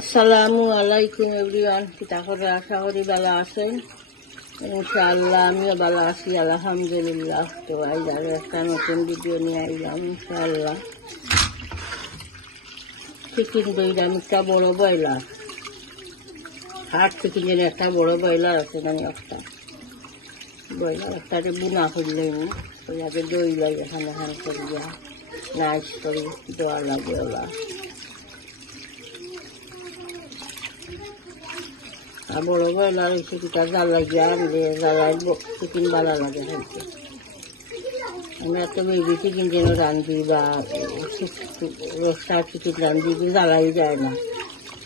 আসসালামু আলাইকুম এভরিওয়ান। কিতা করে আশা করি ভালো আছেন। ইনশাআল্লাহ আমিও ভালো আছি, আলহামদুলিল্লাহ। তো আজ আরো একটা নতুন ভিডিও নিয়ে আইলাম ইনশাআল্লাহ। চিকেন দইলাম একটা বড় ব্রয়লার, হাট চিকেন যেন একটা বড় ব্রয়লার আছে, মানে একটা ব্রয়লার একটাতে বুনা করলে আগে দই লাগে এখানে এখানে করিয়া নাইস করে দেওয়া লাগে। ওলা আর বড় ব্রয়লার হচ্ছে কিটা জ্বালাই গিয়ে আনলে জ্বালাই চিকেন ভালো লাগে খাইতে। আমি এত বেবি চিকেন যেন রান্ধি বা রোস্টার চিকেন রান্ধি জ্বালাই যায় না।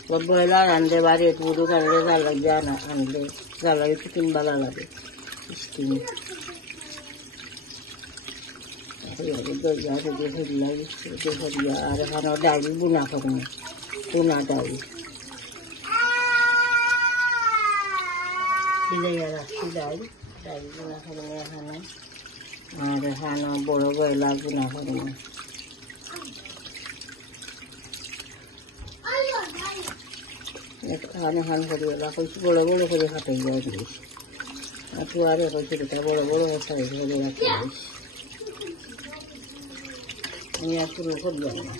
বা ব্রয়লার রান্ধে বা রেড মুরু রান্ধলে জ্বালাই যায় না, আনলে জ্বালাই চিকেন ভালো লাগে স্কিন। আর এখানে ডাইল বুনা করবো, বুনা ডাইল ডাইল ডাইল বুনা করবো এখানে। আর এখানে বড় ব্রয়লার বুনা করবো। এখানে হান করি ওলা কইছি বড় বড় করে খাটাই যায় দিস, আর তু আরে কইছি এটা বড় বড় করে রাখি দিস। আমি আর পুরো করবো না।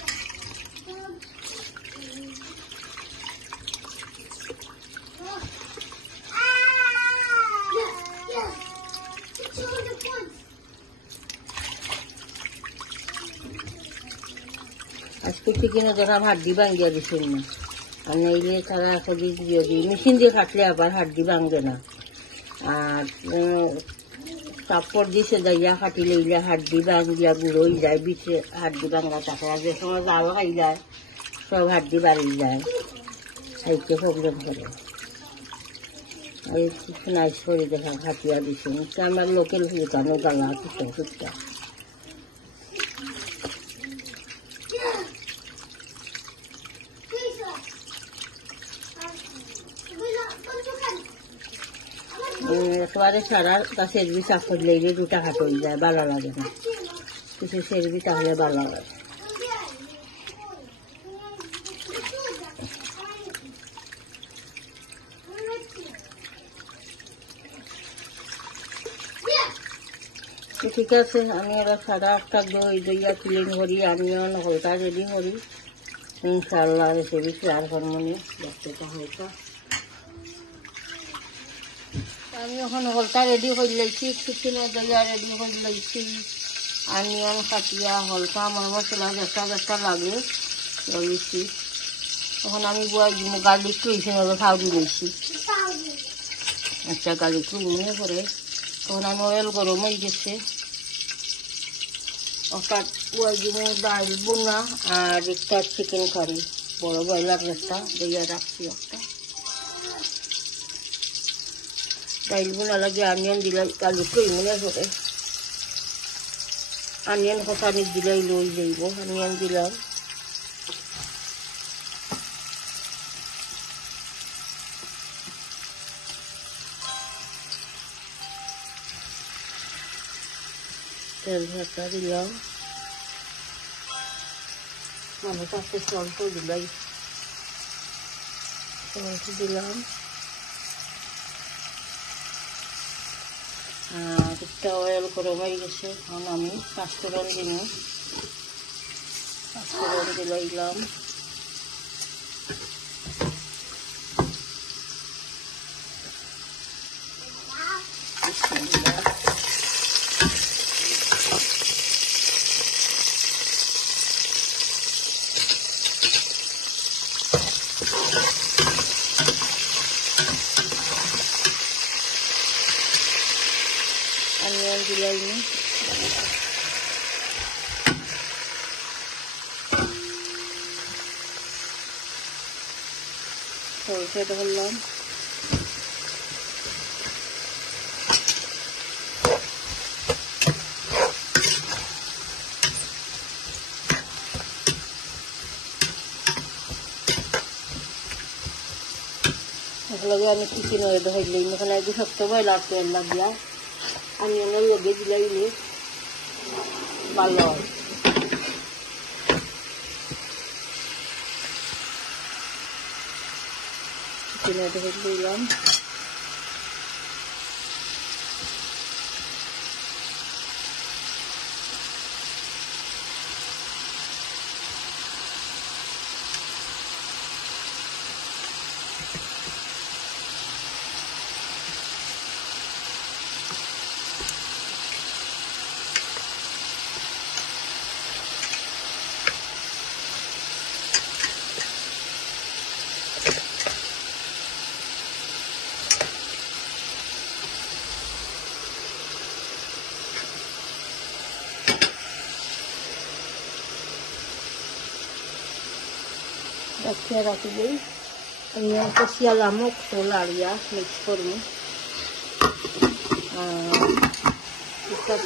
আজকে চিকেনে ধরাম হাড্ডি ভাঙ্গিয়া দিছিল না, আর নইলে তারা যদি মেশিন দিয়ে কাটলে আবার হাড্ডি ভাঙবে না। আর কাপড় দিছে দাইয়া কাটিলে ইলে হাড্ডি ভাঙ্গিয়া গুঁড়ো হয়ে যায়, বিছে হাড্ডি ভাঙ্গা থাকে। আর যে সময় জাল খাই যায় সব হাড্ডি বাড়ি যায়, খাইতে প্রবলেম করে। এই নাইস করে দেখা কাটিয়া দিছে আমার লোকেল ফুটানো গালা ফুটা ফুটা। একেবারে সারা সেরবি চাপ করলে দুটা হাট হয়ে যায়, ভালো লাগে না। কিছু সেরবি তাহলে ভালো লাগে। ঠিক আছে, আমি এরা সারা একটা দই দইয়া ক্লিন করি, আমিও হলটা রেডি করি ইনশাআল্লাহ। রেসিপি শেয়ার করবো দেখতে হলটা। আমি এখন হলটা রেডি করে লইছি, চিকেনে দইয়া রেডি করে লইছি। আনিয়ন কাটিয়া হলটা আমার মশলা দেখা দেখা লাগে লইছি। এখন আমি গার্লিক লইছি, ফাউডি লইছি একটা গার্লিক মনে করে। তখন আমি অয়েল গরম হয়ে গেছে, একটা ডাইল বোনা আর একটা চিকেন কারি বড় ব্রয়লার একটা দইয়া রাখছি। একটা ডাইল বোনা লাগে আনিয়ন দিলে গার্লিক মনে করে, আনিয়ন কষানি দিলেই লই যাইব। আনিয়ন দিলাম, তেল ভাতা দিলাম, মানে কাছে সল্ট দিলাই সল্ট দিলাম। আর একটা অয়েল গরম হয়ে গেছে, এখন আমি পাঁচফোড়ন দিব। পাঁচফোড়ন দিলাম, আনিয়ন দিলাই, সরষে ধরলাম, লগে আমি চিকেন হয়ে ধরলাম। ওখানে একটু শক্ত ভয় লাগতো লাগিয়া আমি লগে দিলাইলে ভালো হয়। চিকেন অ্যাড করে দিলাম। রাখিয়ে রাখি দিই। আমি কষিয়ালামও লাড়িয়া মিক্স করবো।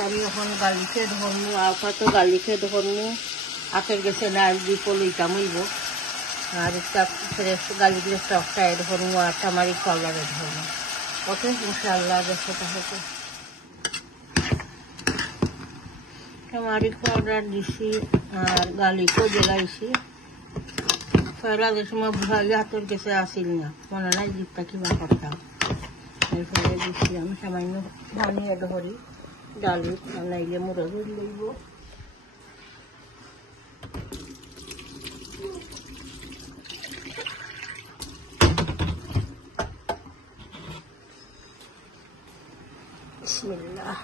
আমি এখন গালিকে ধরবো, আপাতত গালিকে ধরবো। হাতের গেছে নাইল দিয়ে পলিটাম হইব। আর একটা ফ্রেশ গালিক স্টকটা এড করবো আর টামারিক পাউডার এড করবো। ওকে, ইনশাআল্লাহ দেখো তাহলে। টামারিক পাউডার দিছি আর গালিকও জ্বলাইছি। পয়লা যে সময় ভুয়াই হাতের গেছে আসিল না, মনে নাই জিপটা কিবা করতাম। এরপরে দিচ্ছি আমি সামান্য পানি এড করি ডালি, নাইলে মুড়ো দুধ লইব। বিসমিল্লাহ।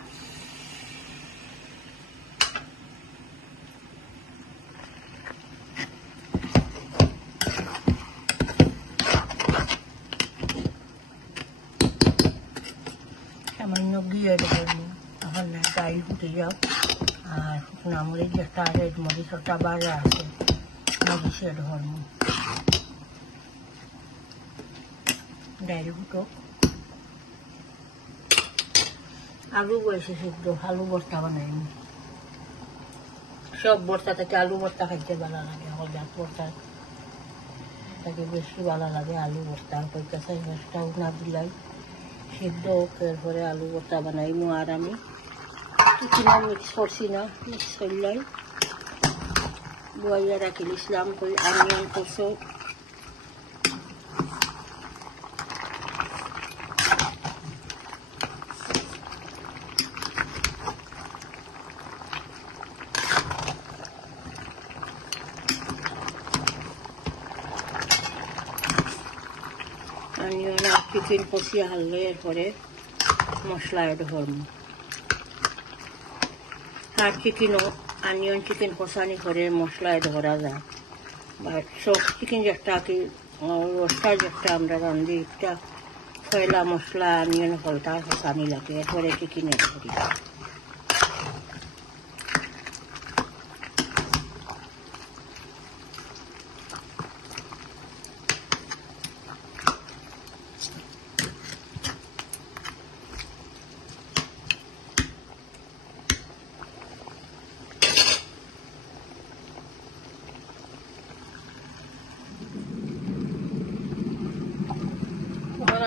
সামান্য ঘিয়ে দেবো, এখন ডাইল ফুটে যাও। আর শুকনা মরিচ যেটা রেড মরিচ ওটা বাজা আছে, মরিচ এড করবো। ডাইল ফুটো। আলু বয়েছে সিদ্ধ, আলু ভর্তা বানাইনি। সব ভর্তা থেকে আলু ভর্তা খাইতে ভালো লাগে, হলদার ভর্তা থেকে বেশি ভালো লাগে আলু ভর্তা। কইতেছে মাছটাও না দিলাই সিদ্ধ হোক, এরপরে আলু ভর্তা বানাইমু। আর আমি চিকেন মিক্স করছি না, মিক্স করলাই বইয়া রাখি দিয়েছিলাম। অনিয়ন করছো, অনিয়ন আর চিকেন কষিয়ে হারলে এরপরে মশলা এড করবো। আর চিকেনও অনিয়ন চিকেন কষানি করে মশলা এড করা যায়। বাট সব চিকেন যেটা কি রোস্টার যেটা আমরা রান্ধি, একটা পয়লা মশলা অনিয়ন হলটা কষানি লাগে, এরপরে চিকেন এড করি।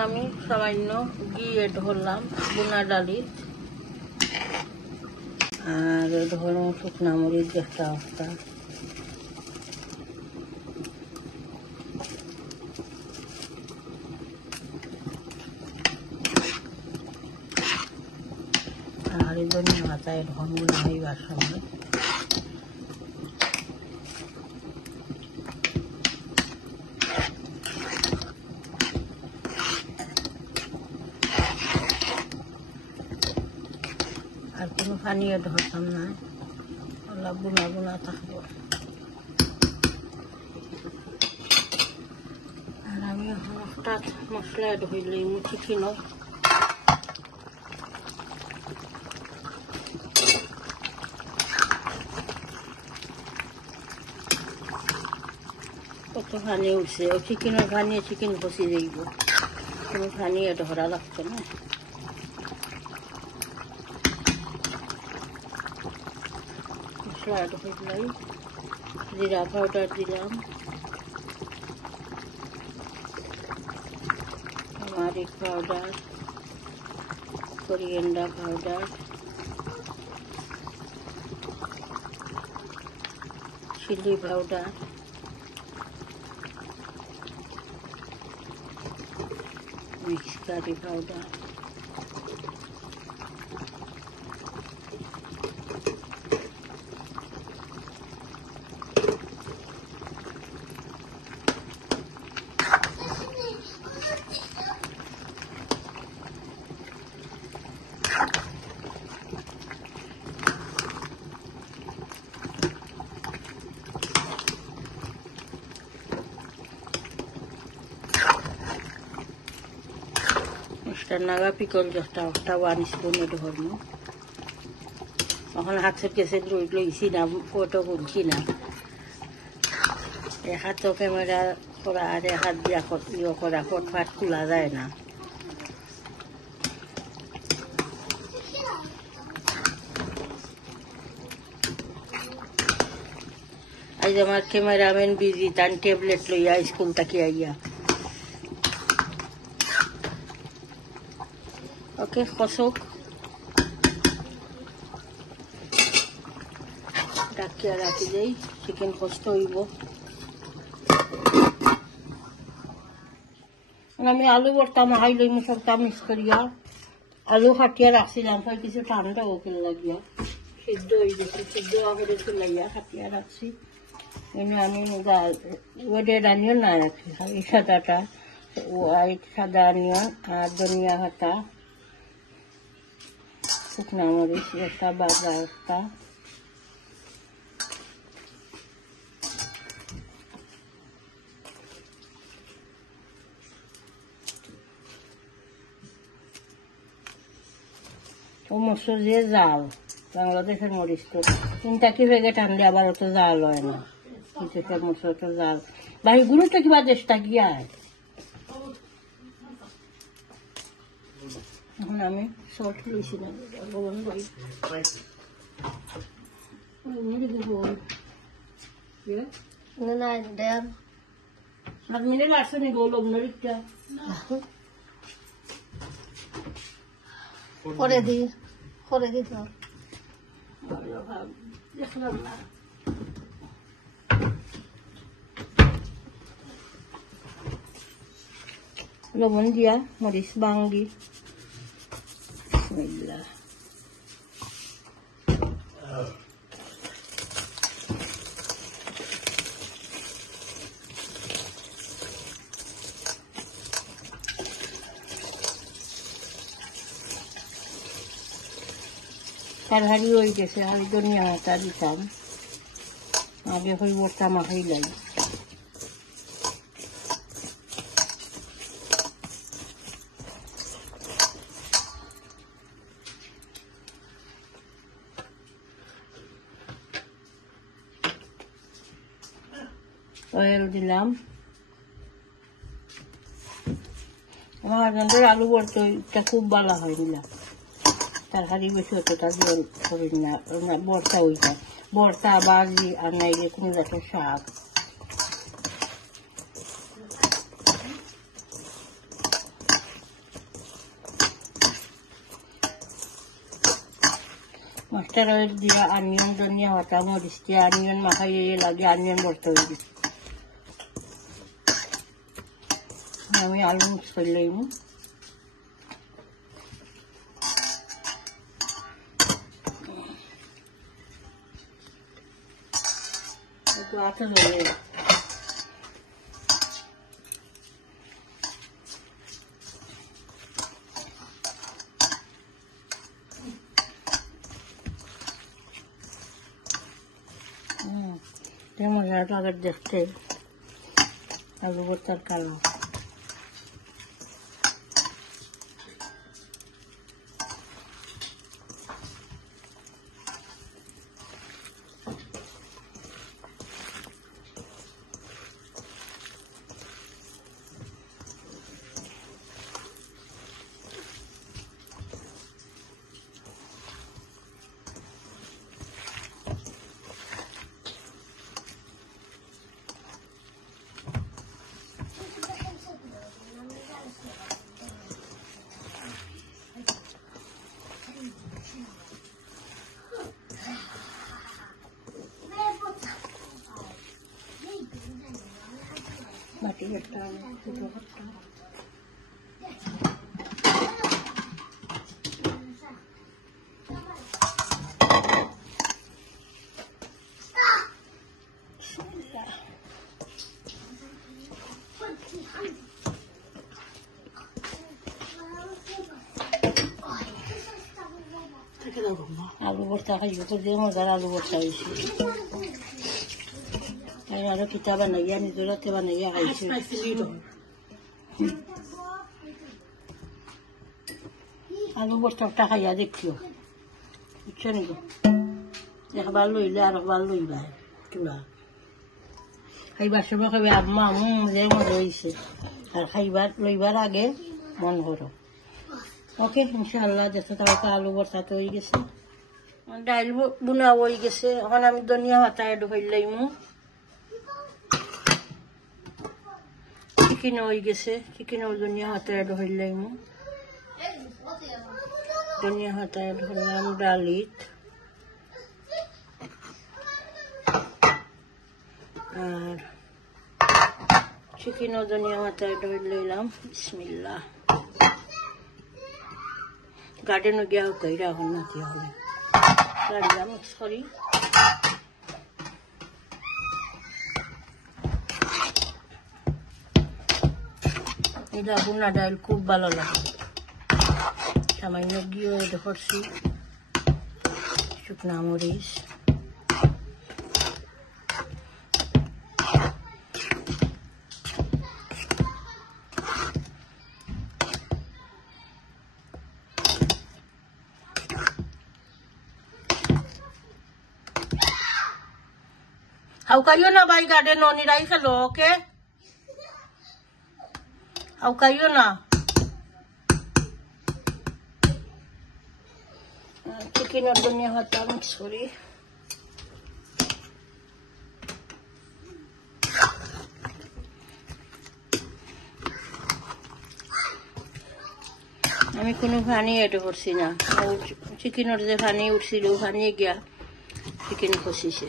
আমি সামান্য ঘি এড করলাম বোনা ডালি, আর ধরো শুকনা মরিচ যেটা অবস্থা। আর এই জন্য মাথায় ধরবো না হইবার সময়। আর কোনো পানি এড করতাম না, ওলা বোনা বোনা থাকবো। আর আমি এখন একটা মশলা এড হইলে চিকেনও কত পানি উঠছে। ও চিকেনের ঘানিয়ে চিকেন কষি যাইব, কোনো পানি এড করা লাগছে না। মশলা এড হইলাই জিরা পাউডার দিলাম, turmeric powder, coriander powder, chilli powder, mix curry powder, Naga pickle একটা একটা 1 স্পুন এটা হল। এখন হাত কেসে লইছি না, ফটো করছি না, এক হাত ক্যামেরা করা আর এক হাত দিয়া ইয়ে করা ফটফাট খোলা যায় না। আজ আমার ক্যামেরাম্যান বিজি, তার ট্যাবলেট লইয়া স্কুল থেকে আইয়া। ওকে কষক ডাকিয়া রাখি দেই, চিকেন কষ্ট হইব। আমি আলু ভর্তা মাখাই লইম সবটা মিক্স করিয়া, আলু কাটিয়া রাখছিলাম, কিছু ঠান্ডা ওকে লাগিয়া সিদ্ধ হয়ে গেছে, সিদ্ধ করে চুলাইয়া কাটিয়া রাখছি। এনে আমি ওদের আনিয়ন না রাখি, এই সাদাটা হোয়াইট সাদা আনিয়ন আর ধনিয়া হাতা, শুকনা মরিচ একটা, বাজা একটা, ও মসুর দিয়ে জাল, বাংলাদেশের মরিচ তো 3টা প্যাকেট আনলে আবার অত জাল হয় না, মসুর তো জাল বাড়ি গুলোতে কিবা দেশটা গিয়া। এখন আমি শর্ট লইছিলাম, সাত মিনিট আসছে নি গো লগ্নরিকটা করে দিই তো দেখলাম না। লবণ দিয়া মরিচ বাঙ্গি বিসমিল্লাহ। তরকারি হয়ে গেছে, আর ধনিয়া পাতা দিতাম, আগে হয়ে ভর্তা মাখাই লাই। অয়েল দিলাম। আমার হাজবেন্ডের আলু ভর্তা খুব ভালো হয় নিলাম, তরকারি বেশি অতটা জল করি না, ভর্তা ওইটা ভর্তা বাজি আর নাইলে কোনো জাতের শাক। মাস্টার অয়েল দিয়া অনিয়ন ধনিয়া পাতা মরিচ দিয়ে অনিয়ন মাখাই লাগে, অনিয়ন ভর্তা হয়ে গেছে। আমি আলু মিক্স করে লইব। আটা ধরে মজা লাগে দেখতে, আলু ভর্তার কালো। বাটি একটা আলু ভর্তা খাইব তো যে মজার আলু ভর্তা হয়েছে তাই আরো কিতা বানাইয়া নিজের হাতে বানাইয়া খাইছে আলু ভর্তা খাইয়া দেখিও বুঝছো নাকি একবার লইলে আর একবার লইবা চূড়া খাইবার সময় খাইবে আম্মা যে মজা হয়েছে আর খাইবার লইবার আগে মন করো ওকে ইনশাআল্লাহ দেখতে তারপর আলু ভর্তা তো হয়ে গেছে ডাইল বুনা হয়ে গেছে এখন আমি ধনিয়া পাতা এড হইলাইমু চিকেন হয়ে গেছে চিকেন ধনিয়া পাতা এড হইলাইমু ধনিয়া পাতা এড হইলাম ডালিত আর চিকেন ধনিয়া পাতা এড হইলাম বিসমিল্লাহ গার্ডেনও গিয়া কইরা এখন নাকি হবে গাড়িলাম সরি এটা বুনা ডাইল খুব ভালো লাগে সামান্য গিয়ে করছি শুকনা মরিচ Aukayo na ba garden no ni rai khalo okay Aukayo na chicken or dunya hata mix kori আমি কোনো পানি এড করছি না চিকেনের যে পানি উঠছিল পানি গিয়া চিকেন কষিছে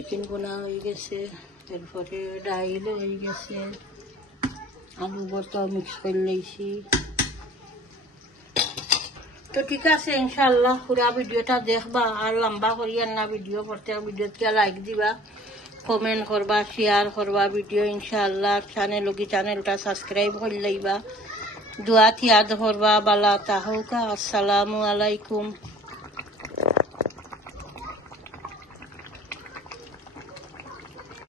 চিকেন বোনা হয়ে গেছে তারপরে ডাইল হয়ে গেছে আলু ভর্তা মিক্স করে লইছি তো ঠিক আছে ইনশাআল্লাহ পুরা ভিডিওটা দেখবা আর লম্বা করিয়া না ভিডিও প্রত্যেক ভিডিওতে লাইক দিবা কমেন্ট করবা শেয়ার করবা ভিডিও ইনশাআল্লাহ চ্যানেলটা সাবস্ক্রাইব করে লইবা দোয়া ইয়াদ করবা বালা তাহকা আসসালামু আলাইকুম